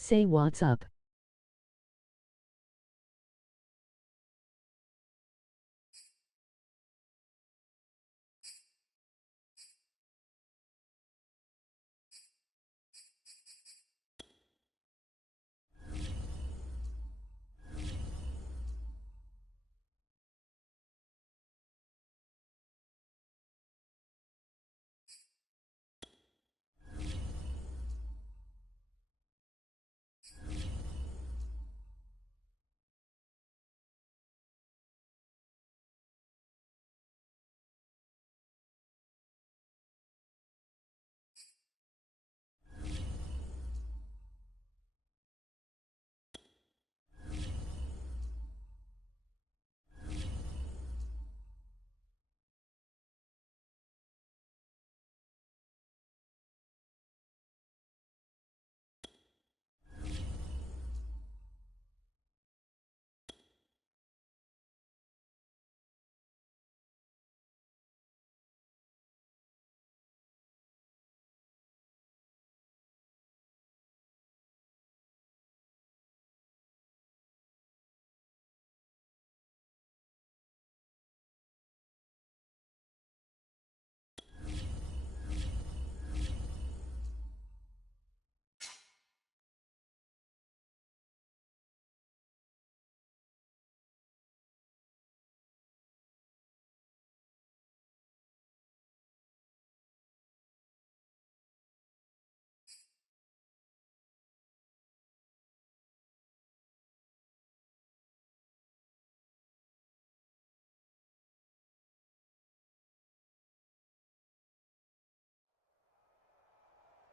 Say what's up.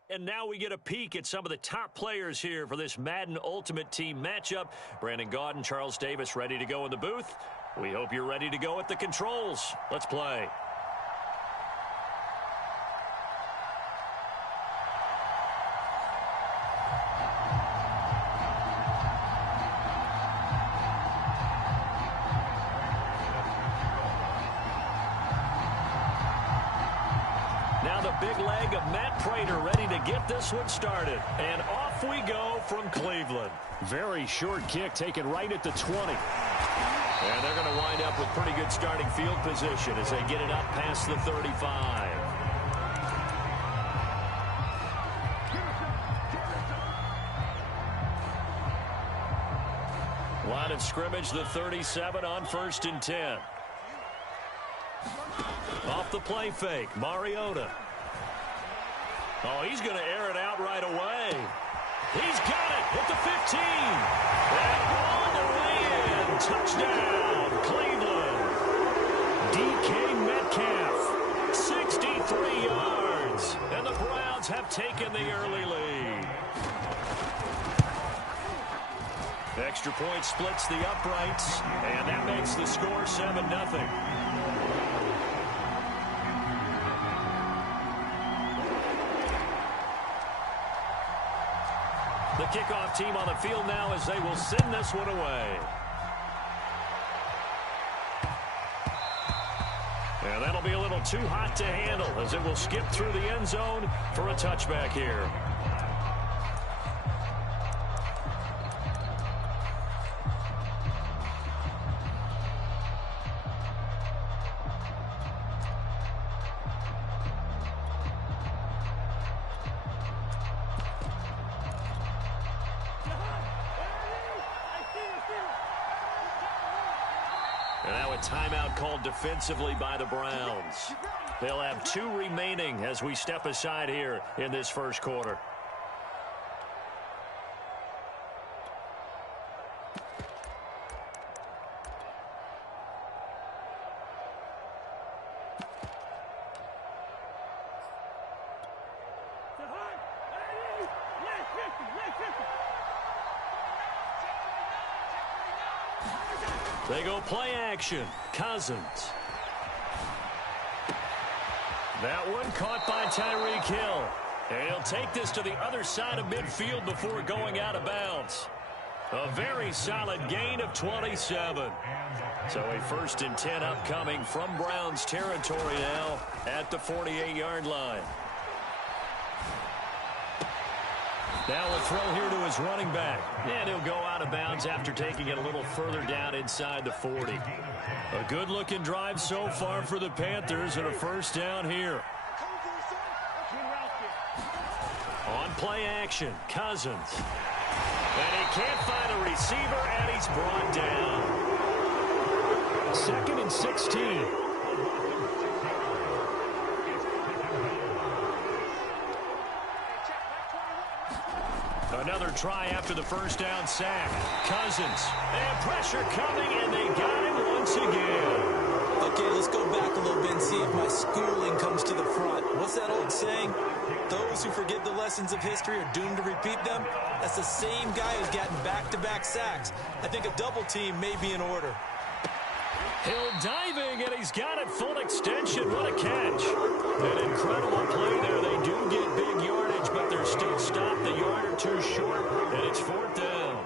And now we get a peek at some of the top players here for this Madden Ultimate Team matchup. Brandon Gaudin, Charles Davis ready to go in the booth. We hope you're ready to go at the controls. Let's play. Now the big leg of Matt Prater ready to get this one started. And off we go from Cleveland. Very short kick taken right at the 20. And they're going to wind up with pretty good starting field position as they get it up past the 35. Line of scrimmage, the 37 on 1st and 10. Off the play fake, Mariota. Oh, he's going to air it out right away. He's got it at the 15. And all the way in. Touchdown, Cleveland. DK Metcalf, 63 yards. And the Browns have taken the early lead. Extra point splits the uprights, and that makes the score 7-0. The kickoff team on the field now as they will send this one away. And that'll be a little too hot to handle as it will skip through the end zone for a touchback here. And now a timeout called defensively by the Browns. They'll have 2 remaining as we step aside here in this first quarter. They go play action. Cousins. That one caught by Tyreek Hill. And he'll take this to the other side of midfield before going out of bounds. A very solid gain of 27. So a 1st and 10 upcoming from Browns territory now at the 48-yard line. Now a throw here to his running back. And he'll go out of bounds after taking it a little further down inside the 40. A good-looking drive so far for the Panthers and a first down here. On play action, Cousins. And he can't find a receiver, and he's brought down. 2nd and 16. Another try after the first down sack. Cousins. And pressure coming, and they got him once again. Okay, let's go back a little bit and see if my schooling comes to the front. What's that old saying? Those who forget the lessons of history are doomed to repeat them. That's the same guy who's gotten back-to-back sacks. I think a double team may be in order. Hill diving, and he's got it full extension. What a catch. An incredible play there. They do get big yardage, but they're still stopped the yard or two short, and it's 4th down.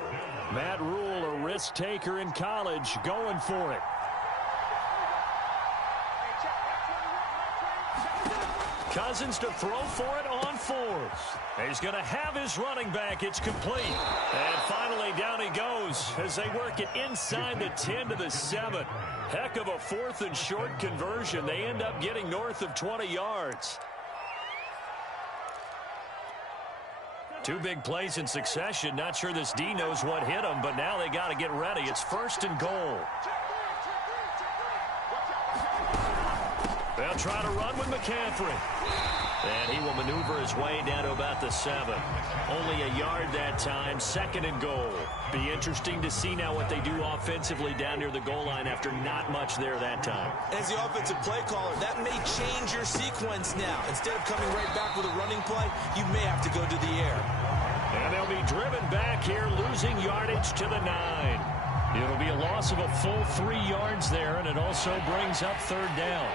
Matt Rule, a risk taker in college, going for it. Cousins to throw for it on 4th. He's going to have his running back. It's complete. And finally down he goes as they work it inside the 10 to the 7. Heck of a 4th and short conversion. They end up getting north of 20 yards. Two big plays in succession. Not sure this D knows what hit him, but now they got to get ready. It's 1st and goal. They'll try to run with McCaffrey. And he will maneuver his way down to about the 7. Only a yard that time, 2nd and goal. Be interesting to see now what they do offensively down near the goal line after not much there that time. As the offensive play caller, that may change your sequence now. Instead of coming right back with a running play, you may have to go to the air. And they'll be driven back here, losing yardage to the 9. It'll be a loss of a full 3 yards there, and it also brings up 3rd down.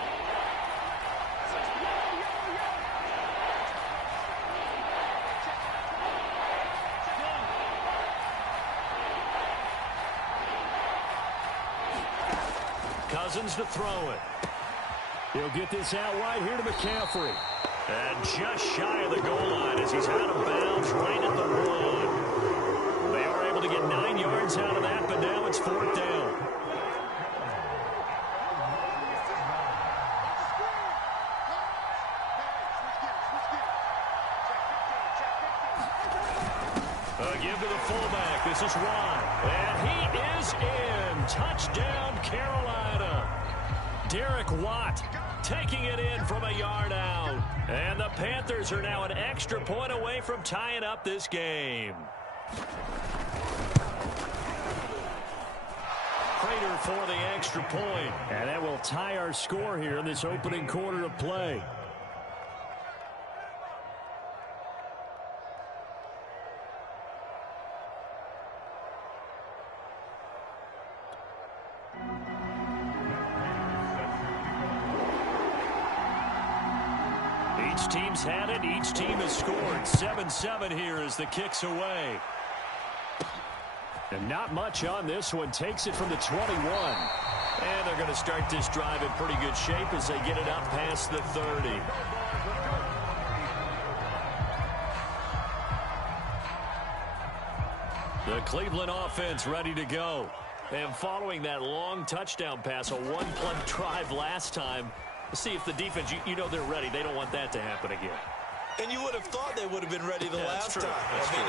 Cousins to throw it. He'll get this out wide here to McCaffrey. And just shy of the goal line as he's out of bounds right at the 1. They are able to get 9 yards out of that, but now it's 4th down. Give to the fullback. This is Watt. And he is in. Touchdown, Carolina. Derek Watt taking it in from a yard out. And the Panthers are now an extra point away from tying up this game. Prater for the extra point. And that will tie our score here in this opening quarter of play. Each team's had it. Each team has scored. 7-7 here as the kick's away. And not much on this one. Takes it from the 21. And they're going to start this drive in pretty good shape as they get it up past the 30. The Cleveland offense ready to go. And following that long touchdown pass, a one-play drive last time, see if the defense, you know they're ready. They don't want that to happen again. And you would have thought they would have been ready the last time.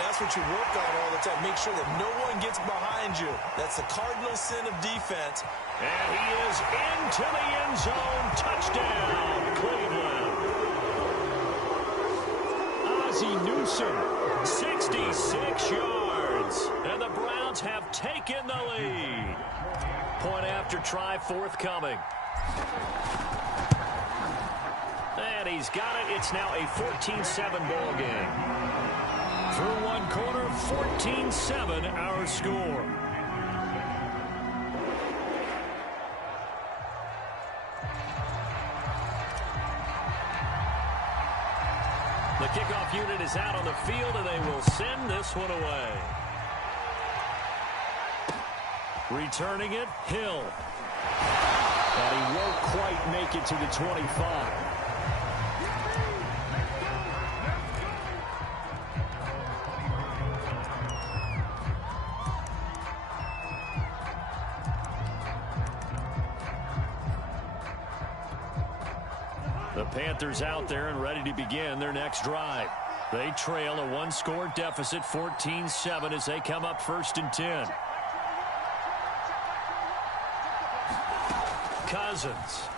That's what you work on all the time. Make sure that no one gets behind you. That's the cardinal sin of defense. And he is into the end zone. Touchdown, Cleveland. Ozzie Newsome. 66 yards. And the Browns have taken the lead. Point after try forthcoming. And he's got it. It's now a 14-7 ball game. Through one quarter, 14-7 our score. The kickoff unit is out on the field, and they will send this one away. Returning it, Hill. And he won't quite make it to the 25. The Panthers out there and ready to begin their next drive. They trail a one-score deficit, 14-7, as they come up 1st and 10. Cousins.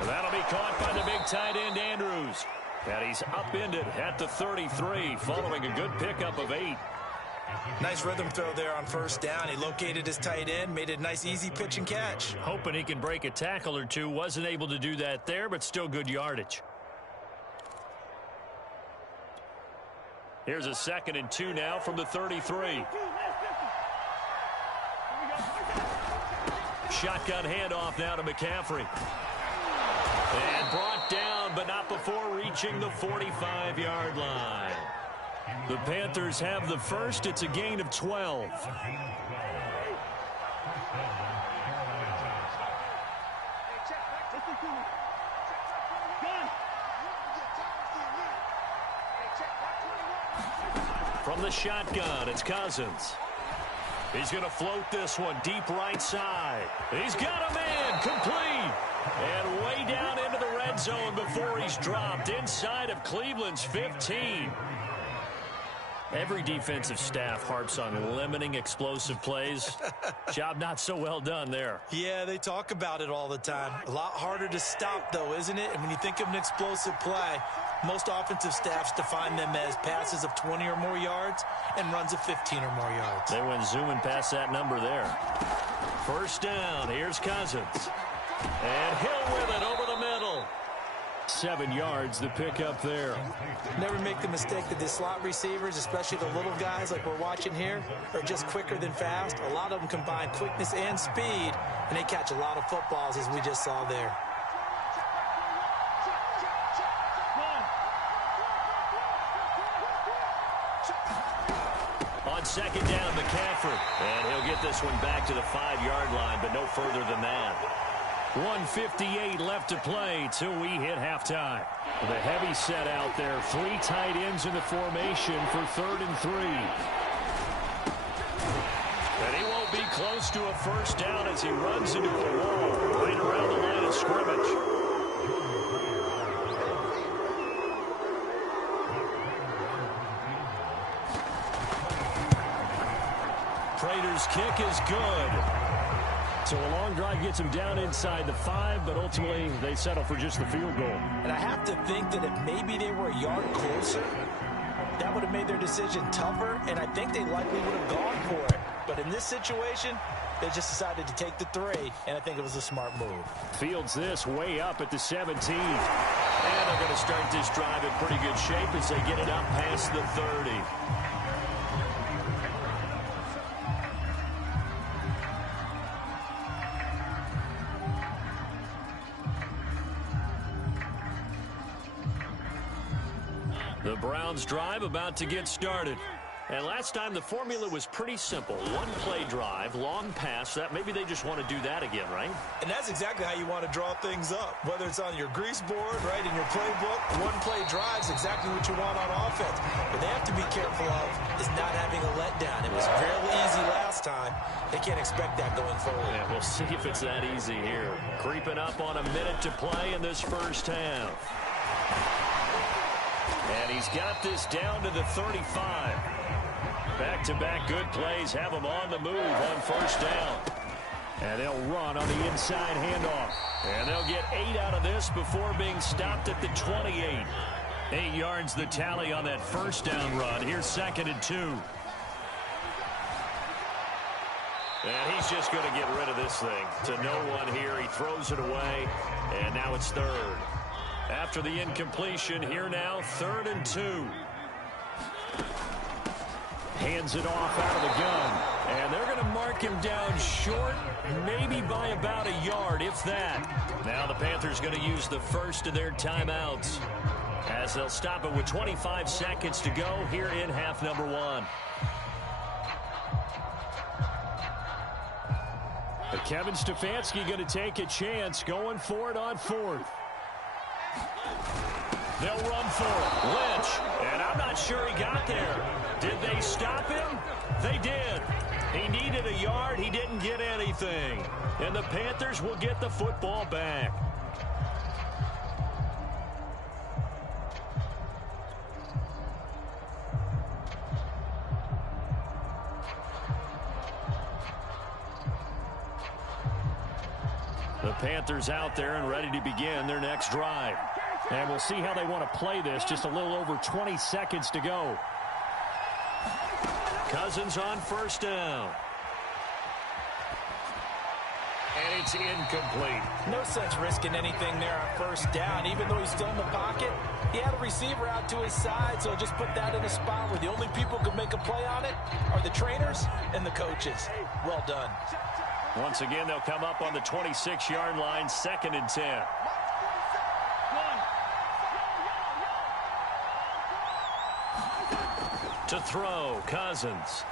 And that'll be caught by the big tight end, Andrews. And he's upended at the 33, following a good pickup of 8. Nice rhythm throw there on 1st down. He located his tight end, made it a nice, easy pitch and catch. Hoping he can break a tackle or two. Wasn't able to do that there, but still good yardage. Here's a 2nd and 2 now from the 33. Shotgun handoff now to McCaffrey. And brought down, but not before reaching the 45-yard line. The Panthers have the first. It's a gain of 12. From the shotgun, it's Cousins. He's going to float this one deep right side. He's got a man complete. And way down into the red zone before he's dropped inside of Cleveland's 15. Every defensive staff harps on limiting explosive plays. Job not so well done there. Yeah, they talk about it all the time. A lot harder to stop, though, isn't it? And when you think of an explosive play, most offensive staffs define them as passes of 20 or more yards and runs of 15 or more yards. They went zooming past that number there. 1st down. Here's Cousins. And Hill with it over the middle. 7 yards, the pickup there. Never make the mistake that the slot receivers, especially the little guys like we're watching here, are just quicker than fast. A lot of them combine quickness and speed, and they catch a lot of footballs, as we just saw there. On 2nd down, McCaffrey. And he'll get this one back to the 5-yard line, but no further than that. 1:58 left to play till we hit halftime. The heavy set out there. 3 tight ends in the formation for 3rd and 3. And he won't be close to a 1st down as he runs into a wall right around the line of scrimmage. Prater's kick is good. So a long drive gets him down inside the 5, but ultimately they settle for just the field goal. And I have to think that if maybe they were a yard closer, that would have made their decision tougher, and I think they likely would have gone for it. But in this situation, they just decided to take the 3, and I think it was a smart move. Fields this way up at the 17. And they're going to start this drive in pretty good shape as they get it up past the 30. The Browns drive about to get started. And last time the formula was pretty simple. 1-play drive, long pass. That maybe they just want to do that again, right? And that's exactly how you want to draw things up. Whether it's on your grease board, right, in your playbook, 1-play drive is exactly what you want on offense. What they have to be careful of is not having a letdown. It was fairly easy last time. They can't expect that going forward. Yeah, we'll see if it's that easy here. Creeping up on a minute to play in this first half. And he's got this down to the 35. Back-to-back good plays have them on the move on 1st down. And they'll run on the inside handoff. And they'll get 8 out of this before being stopped at the 28. 8 yards the tally on that 1st down run. Here's 2nd and 2. And he's just going to get rid of this thing. To no one here. He throws it away. And now it's 3rd. After the incompletion, here now, 3rd and 2. Hands it off out of the gun. And they're going to mark him down short, maybe by about a yard, if that. Now the Panthers going to use the first of their timeouts, as they'll stop it with 25 seconds to go here in half number 1. But Kevin Stefanski going to take a chance, going for it on 4th. They'll run for it. Lynch. And I'm not sure he got there. Did they stop him? They did. He needed a yard. He didn't get anything. And the Panthers will get the football back. The Panthers out there and ready to begin their next drive. And we'll see how they want to play this. Just a little over 20 seconds to go. Cousins on first down. And it's incomplete. No sense risking anything there on first down. Even though he's still in the pocket, he had a receiver out to his side, so just put that in a spot where the only people who could make a play on it are the trainers and the coaches. Well done. Once again, they'll come up on the 26-yard line, 2nd and 10. To throw, Cousins.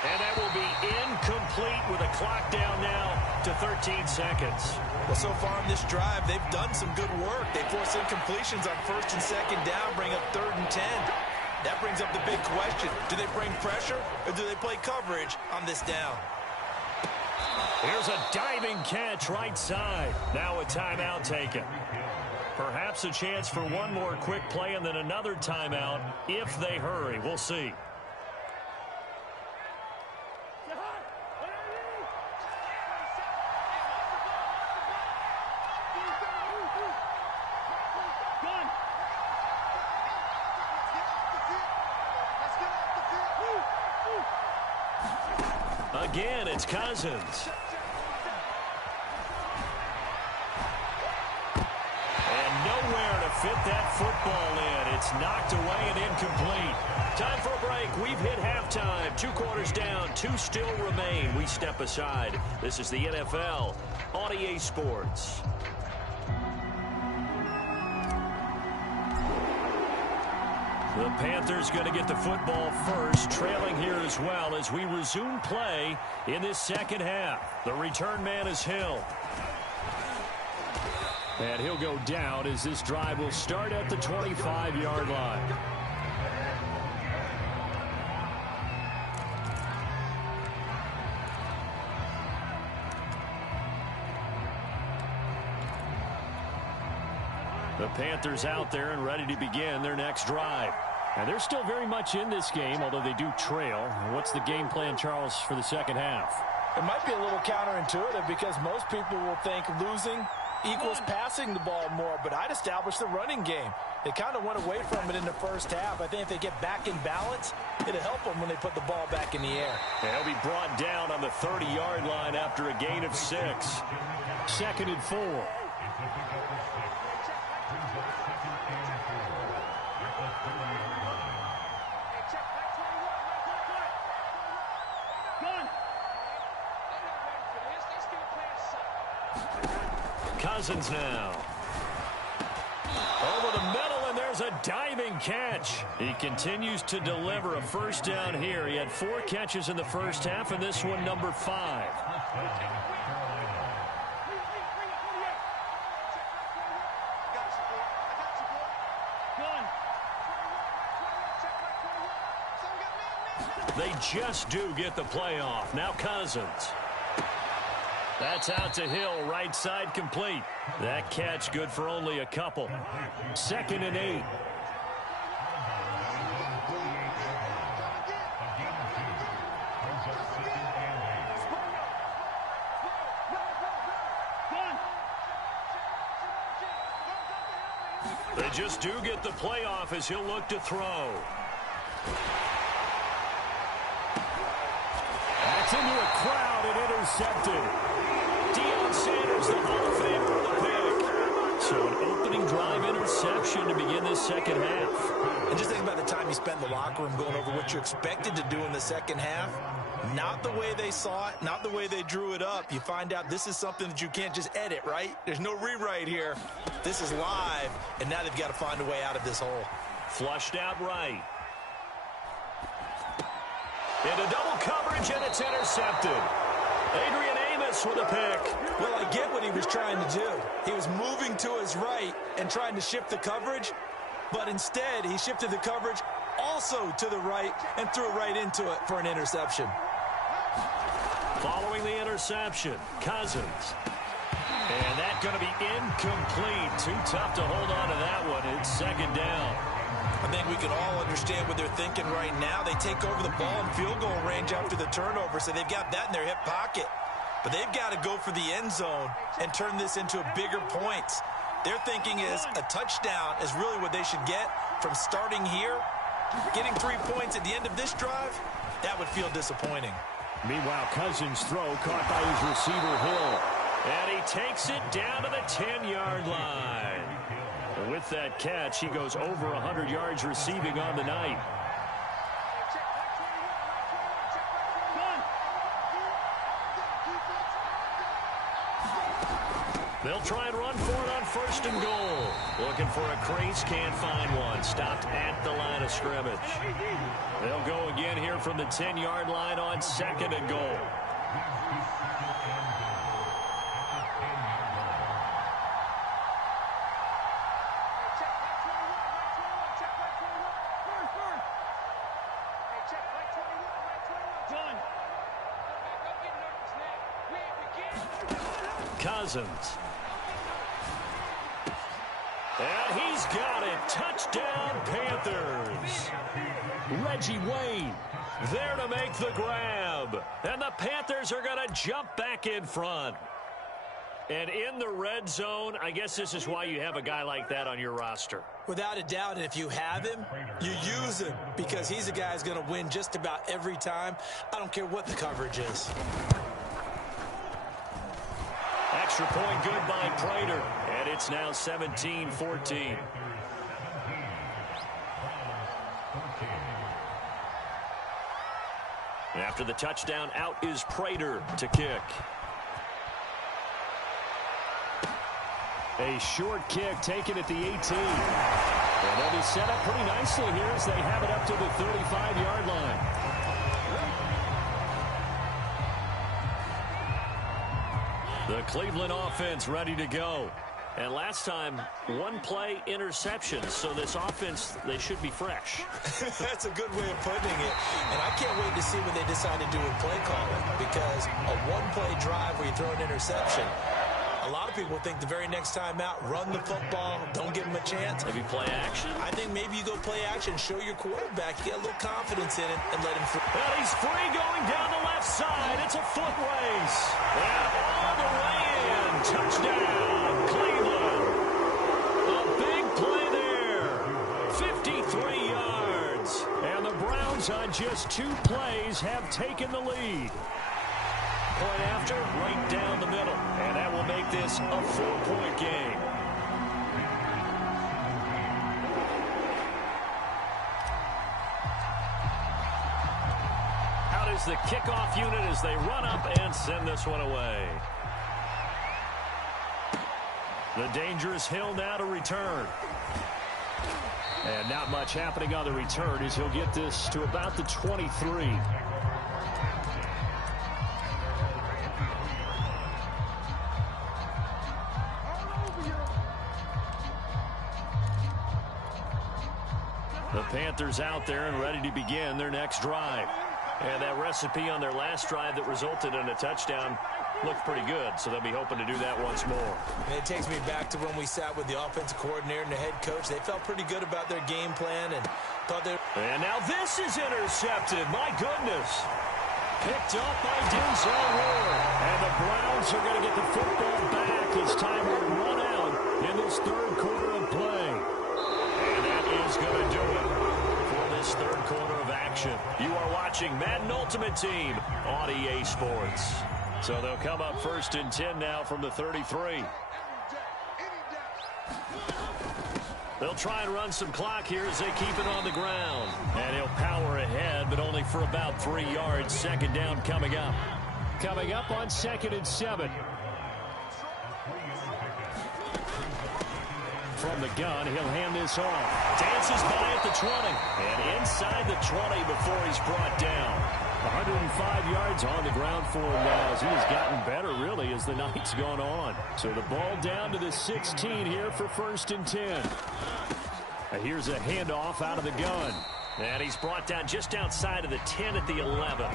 And that will be incomplete with a clock down now to 13 seconds. Well, so far in this drive, they've done some good work. They force incompletions on 1st and 2nd down, bring up 3rd and 10. That brings up the big question. Do they bring pressure or do they play coverage on this down? Here's a diving catch right side. Now a timeout taken. Perhaps a chance for one more quick play and then another timeout if they hurry. We'll see. Again, it's Cousins. And nowhere to fit that football in. It's knocked away and incomplete. Time for a break. We've hit halftime. 2 quarters down. 2 still remain. We step aside. This is the NFL on EA Sports. The Panthers going to get the football first, trailing here as well as we resume play in this second half. The return man is Hill. And he'll go down as this drive will start at the 25-yard line. The Panthers out there and ready to begin their next drive. And they're still very much in this game, although they do trail. What's the game plan, Charles, for the second half? It might be a little counterintuitive because most people will think losing equals passing the ball more, but I'd establish the running game. They kind of went away from it in the first half. I think if they get back in balance, it'll help them when they put the ball back in the air. And he'll be brought down on the 30-yard line after a gain of 6. 2nd and 4. Cousins now. Over the middle, and there's a diving catch. He continues to deliver a first down here. He had 4 catches in the first half, and this one number 5. They just do get the playoff. Now Cousins. That's out to Hill, right side complete. That catch good for only a couple. 2nd and 8. They just do get the playoff as he'll look to throw. That's into a crowd and intercepted. Sanders, the Hall of Famer, with a pick. So an opening drive interception to begin this second half. And just think about the time you spent in the locker room going over what you expected to do in the second half. Not the way they saw it, not the way they drew it up. You find out this is something that you can't just edit, right? There's no rewrite here. This is live, and now they've got to find a way out of this hole. Flushed out right. Into double coverage, and it's intercepted. Adrian Amos with a pick. Well, I get what he was trying to do. He was moving to his right and trying to shift the coverage, but instead he shifted the coverage also to the right and threw it right into it for an interception. Following the interception, Cousins. And that's going to be incomplete. Too tough to hold on to that one. It's 2nd down. I think we can all understand what they're thinking right now. They take over the ball in field goal range after the turnover, so they've got that in their hip pocket. But they've got to go for the end zone and turn this into bigger points. Their thinking is a touchdown is really what they should get from starting here. Getting 3 points at the end of this drive, that would feel disappointing. Meanwhile, Cousins' throw caught by his receiver, Hill. And he takes it down to the 10-yard line. And with that catch, he goes over 100 yards receiving on the night. They'll try and run for it on 1st and goal. Looking for a crease, can't find one. Stopped at the line of scrimmage. They'll go again here from the 10-yard line on 2nd and goal. Cousins. And he's got it. Touchdown, Panthers. Reggie Wayne there to make the grab. And the Panthers are going to jump back in front. And in the red zone, I guess this is why you have a guy like that on your roster. Without a doubt, and if you have him, you use him because he's a guy who's going to win just about every time. I don't care what the coverage is. Extra point good by Prater. And it's now 17-14. After the touchdown, out is Prater to kick. A short kick taken at the 18. And they'll be set up pretty nicely here as they have it up to the 35-yard line. The Cleveland offense ready to go. And last time, one play interception. So this offense, they should be fresh. That's a good way of putting it. And I can't wait to see what they decide to do with play calling. Because a one-play drive where you throw an interception, a lot of people think the very next time out, run the football, don't give them a chance. Maybe play action? I think maybe you go play action, show your quarterback, you get a little confidence in it, and let him free. And he's free going down the left side. It's a foot race. And all the way in. Touchdown, Cleveland. A big play there. 53 yards. And the Browns on just 2 plays have taken the lead. Point after, right down the middle. And that will make this a 4-point game. Out is the kickoff unit as they run up and send this one away. The dangerous Hill now to return. And not much happening on the return as he'll get this to about the 23. The Panthers out there and ready to begin their next drive. And that recipe on their last drive that resulted in a touchdown looked pretty good, so they'll be hoping to do that once more. And it takes me back to when we sat with the offensive coordinator and the head coach. They felt pretty good about their game plan and thought they... And now this is intercepted. My goodness. Picked up by Denzel Ward. And the Browns are going to get the football back as time will run out in this third quarter of play. And that is going to do it for this third quarter of action. You are watching Madden Ultimate Team on EA Sports. So they'll come up 1st and 10 now from the 33. They'll try and run some clock here as they keep it on the ground. And he'll power ahead, but only for about 3 yards. 2nd down coming up. Coming up on 2nd and 7. From the gun, he'll hand this off. Dances by at the 20. And inside the 20 before he's brought down. 105 yards on the ground for him now as he has gotten better, really, as the night's gone on. So the ball down to the 16 here for 1st and 10. Here's a handoff out of the gun. And he's brought down just outside of the 10 at the 11.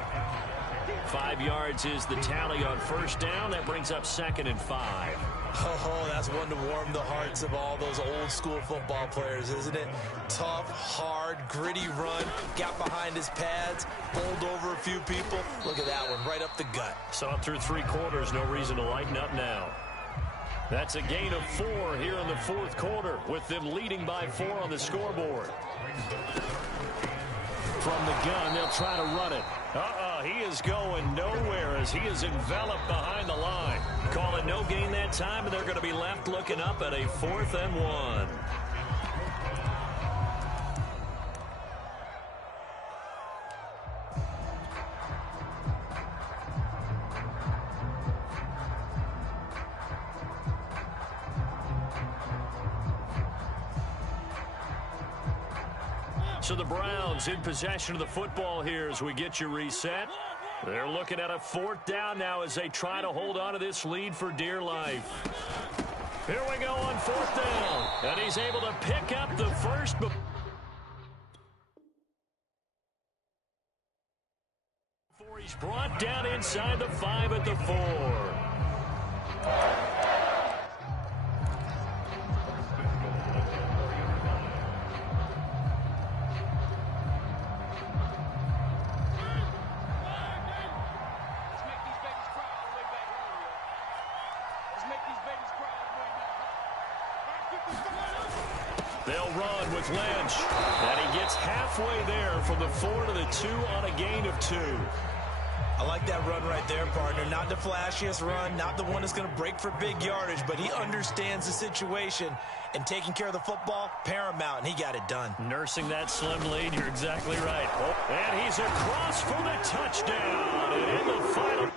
5 yards is the tally on 1st down. That brings up 2nd and 5. Oh, that's one to warm the hearts of all those old school football players, isn't it? Tough, hard, gritty run, got behind his pads, bowled over a few people. Look at that one, right up the gut. Saw through 3 quarters, no reason to lighten up now. That's a gain of 4 here in the 4th quarter, with them leading by 4 on the scoreboard. From the gun, they'll try to run it. He is going nowhere as he is enveloped behind the line. Call it no gain that time, and they're going to be left looking up at a 4th and 1. So the Browns in possession of the football here as we get you reset. They're looking at a 4th down now as they try to hold on to this lead for dear life. Here we go on 4th down. And he's able to pick up the first before he's brought down inside the 5 at the 4. They'll run with Lynch. And he gets halfway there from the 4 to the 2 on a gain of 2. I like that run right there, partner. Not the flashiest run, not the one that's going to break for big yardage, but he understands the situation, and taking care of the football, paramount, and he got it done. Nursing that slim lead, you're exactly right. And he's across for the touchdown. And in the final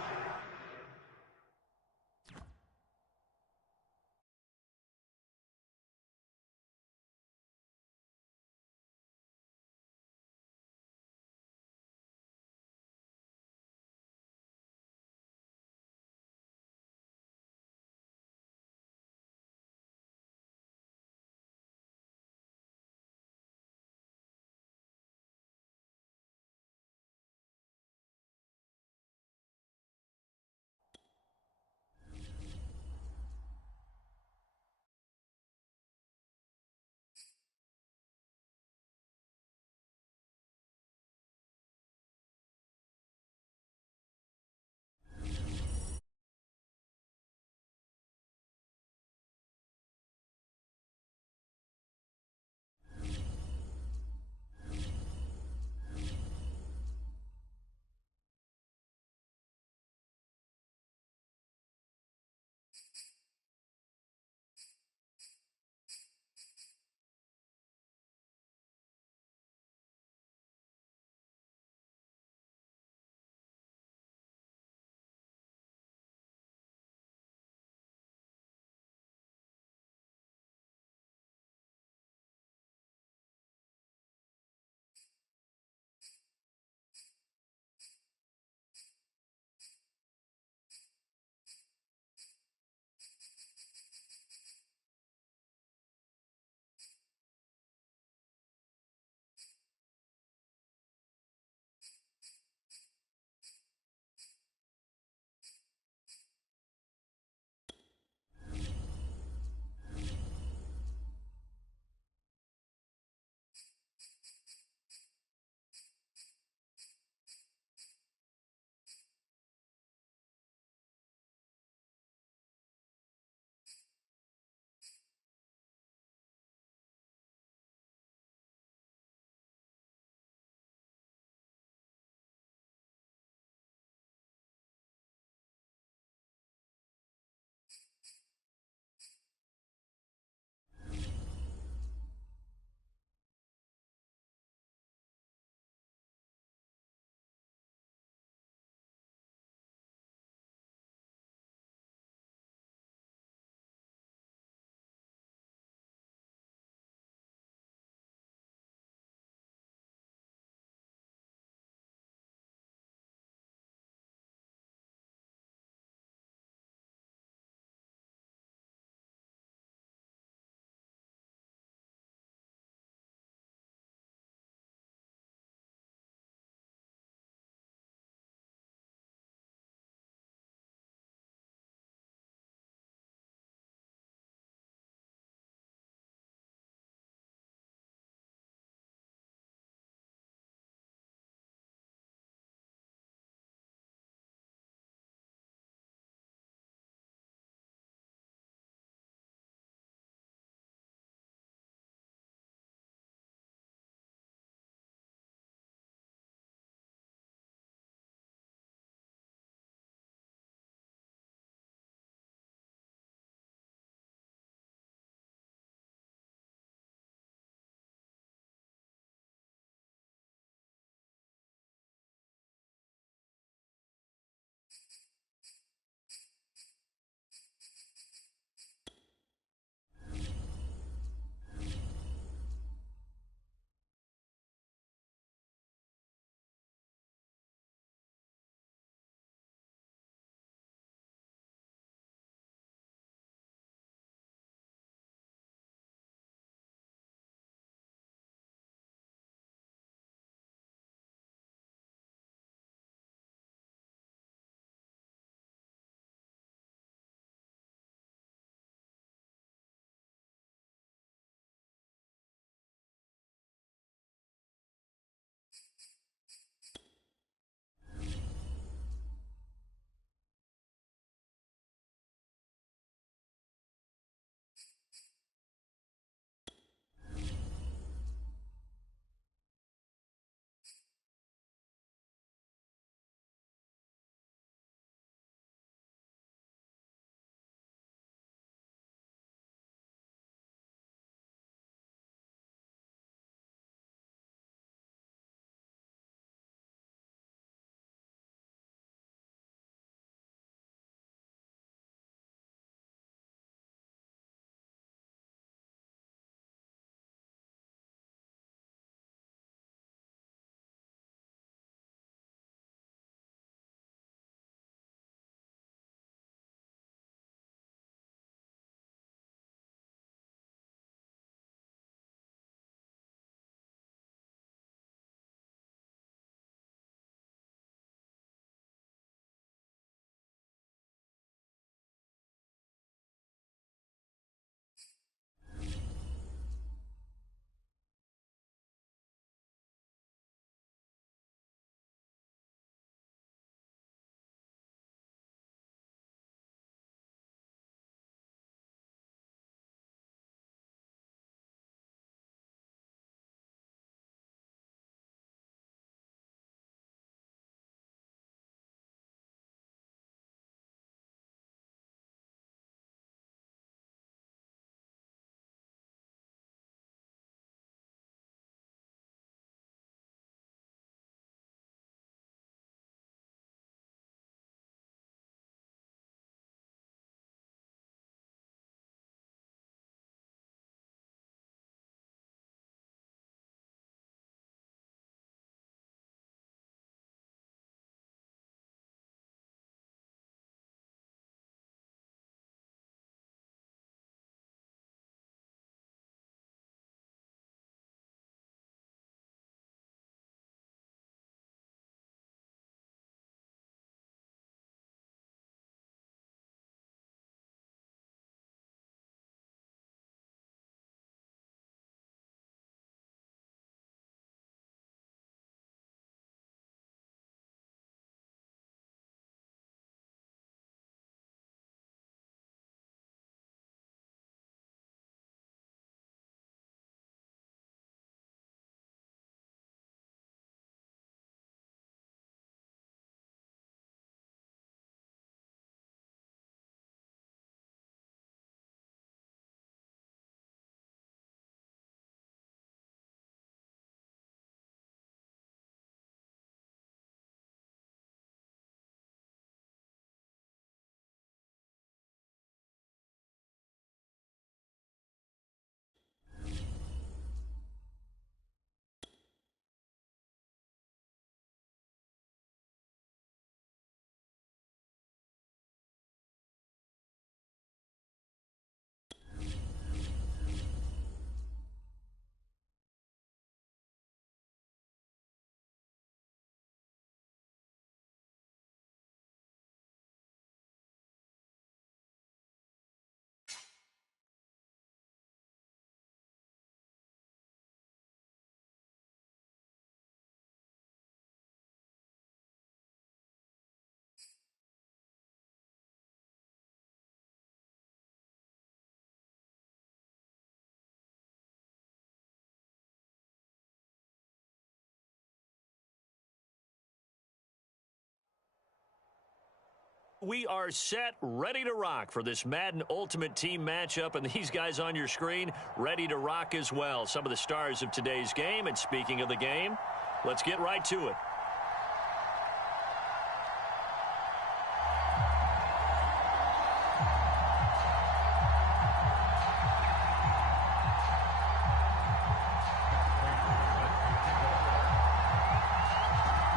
We are set, ready to rock for this Madden Ultimate Team matchup, and these guys on your screen ready to rock as well. Some of the stars of today's game, and speaking of the game, let's get right to it.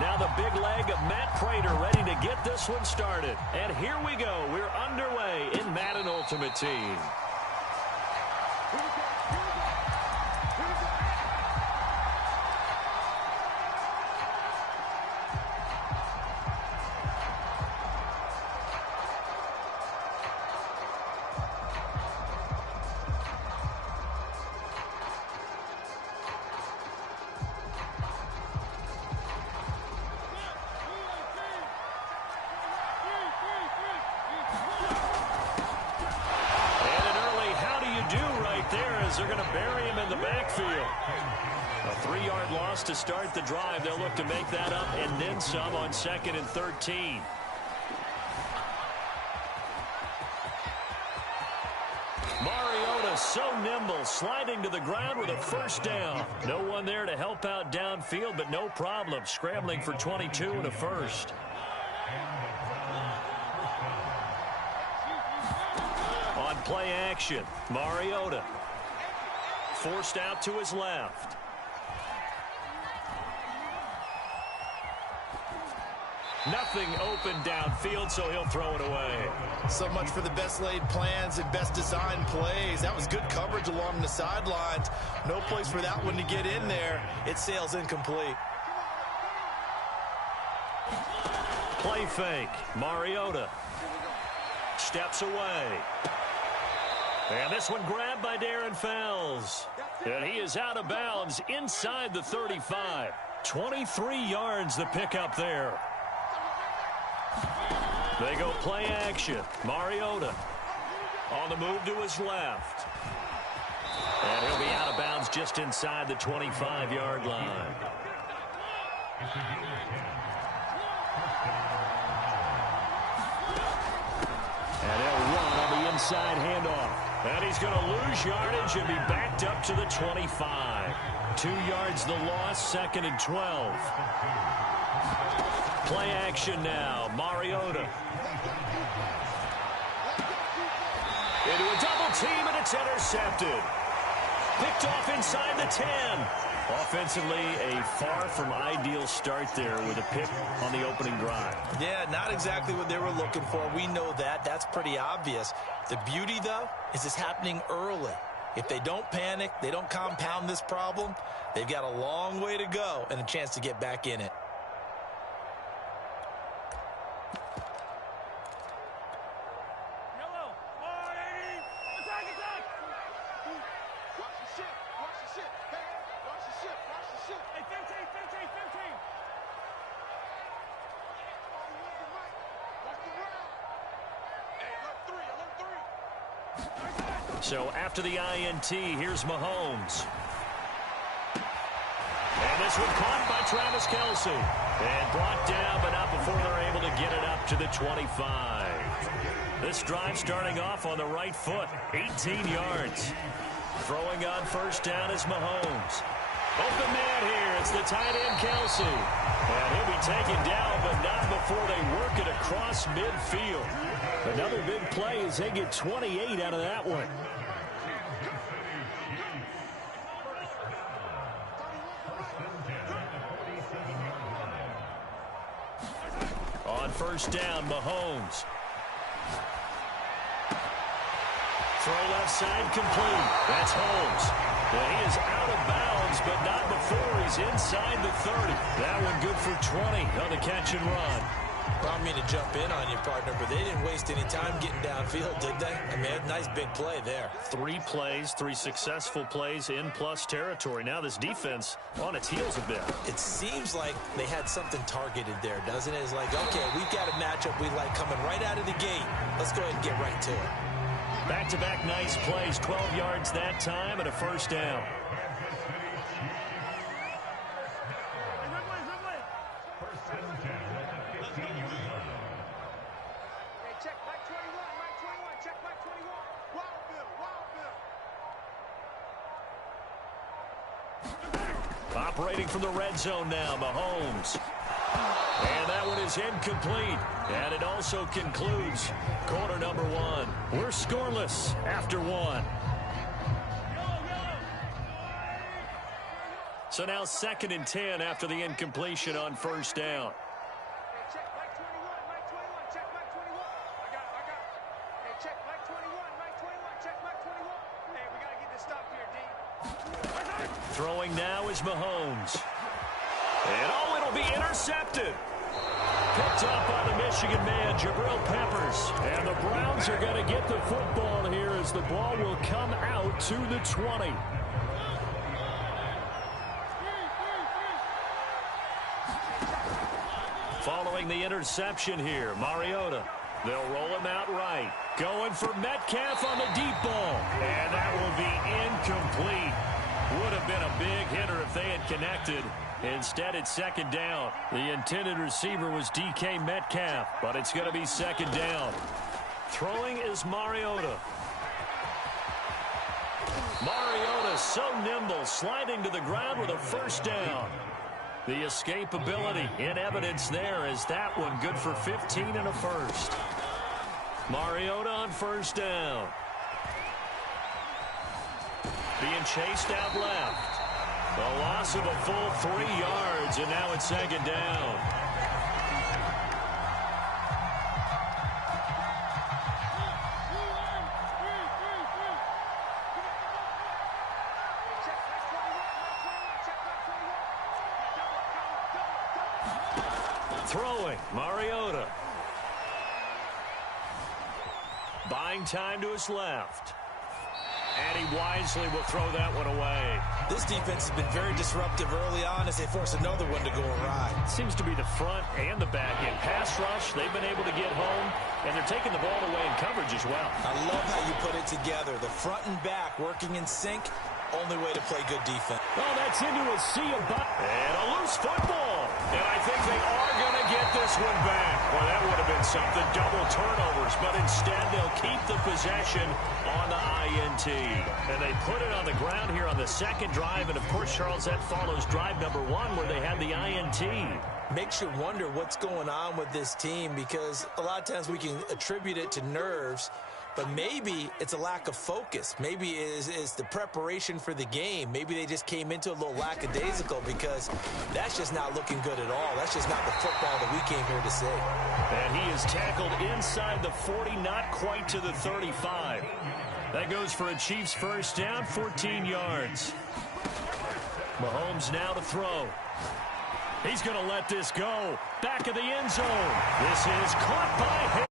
Now the big leg of Matt Prater ready to get this one started. And here we go. We're underway in Madden Ultimate Team. They're going to bury him in the backfield. A 3-yard loss to start the drive. They'll look to make that up and then some on 2nd and 13. Mariota so nimble, sliding to the ground with a first down. No one there to help out downfield, but no problem. Scrambling for 22 and a first. On play action, Mariota. Forced out to his left. Nothing open downfield, so he'll throw it away. So much for the best laid plans and best designed plays. That was good coverage along the sidelines. No place for that one to get in there. It sails incomplete. Play fake. Mariota steps away. And this one grabbed by Darren Fells. And he is out of bounds inside the 35. 23 yards the pickup there. They go play action. Mariota on the move to his left. And he'll be out of bounds just inside the 25-yard line. And they'll run on the inside handoff. And he's going to lose yardage and be backed up to the 25. 2 yards the loss, 2nd and 12. Play action now, Mariota. Into a double team, and it's intercepted. Picked off inside the 10. Offensively, a far from ideal start there with a pick on the opening drive. Yeah, not exactly what they were looking for. We know that. That's pretty obvious. The beauty, though, is it's happening early. If they don't panic, they don't compound this problem, they've got a long way to go and a chance to get back in it. So after the INT, here's Mahomes. And this one caught by Travis Kelce. And brought down, but not before they're able to get it up to the 25. This drive starting off on the right foot. 18 yards. Throwing on first down is Mahomes. Open man here. It's the tight end, Kelce. And he'll be taken down, but not before they work it across midfield. Another big play as they get 28 out of that one. On first down, Mahomes. Throw left side complete. That's Holmes. Well, he is out of bounds, but not before he's inside the 30. That one good for 20 on the catch and run. I don't mean to jump in on you, partner, but they didn't waste any time getting downfield, did they? I mean, a nice big play there. 3 plays, 3 successful plays in plus territory. Now this defense on its heels a bit. It seems like they had something targeted there, doesn't it? It's like, okay, we've got a matchup we like coming right out of the gate. Let's go ahead and get right to it. Back-to-back nice plays, 12 yards that time and a first down. Operating from the red zone now, Mahomes. And that one is incomplete. And it also concludes quarter number one. We're scoreless after one. So now 2nd and 10 after the incompletion on first down. Throwing now is Mahomes. And oh, it'll be intercepted. Picked up by the Michigan man, Jabril Peppers. And the Browns are going to get the football here as the ball will come out to the 20. Following the interception here, Mariota. They'll roll him out right. Going for Metcalf on the deep ball. And that will be incomplete. Would have been a big hitter if they had connected. Instead, it's 2nd down. The intended receiver was DK Metcalf, but it's going to be 2nd down. Throwing is Mariota. Mariota so nimble, sliding to the ground with a first down. The escapability in evidence there as that one good for 15 and a first. Mariota on first down. Being chased out left. A loss of a full 3 yards, and now it's 2nd down. Throwing, Mariota. Buying time to his left. And he wisely will throw that one away. This defense has been very disruptive early on as they force another one to go awry. Seems to be the front and the back end. Pass rush, they've been able to get home, and they're taking the ball away in coverage as well. I love how you put it together. The front and back working in sync. Only way to play good defense. Oh, that's into a sea of and a loose football. And I think they are going to get this one back. Well, that would have been something. Double turnovers. But instead, they'll keep the possession on the INT. And they put it on the ground here on the 2nd drive. And, of course, Charles, that follows drive number 1 where they had the INT. Makes you wonder what's going on with this team because a lot of times we can attribute it to nerves. But maybe it's a lack of focus. Maybe it's the preparation for the game. Maybe they just came into a little lackadaisical because that's just not looking good at all. That's just not the football that we came here to see. And he is tackled inside the 40, not quite to the 35. That goes for a Chiefs first down, 14 yards. Mahomes now to throw. He's going to let this go. Back of the end zone. This is caught by him.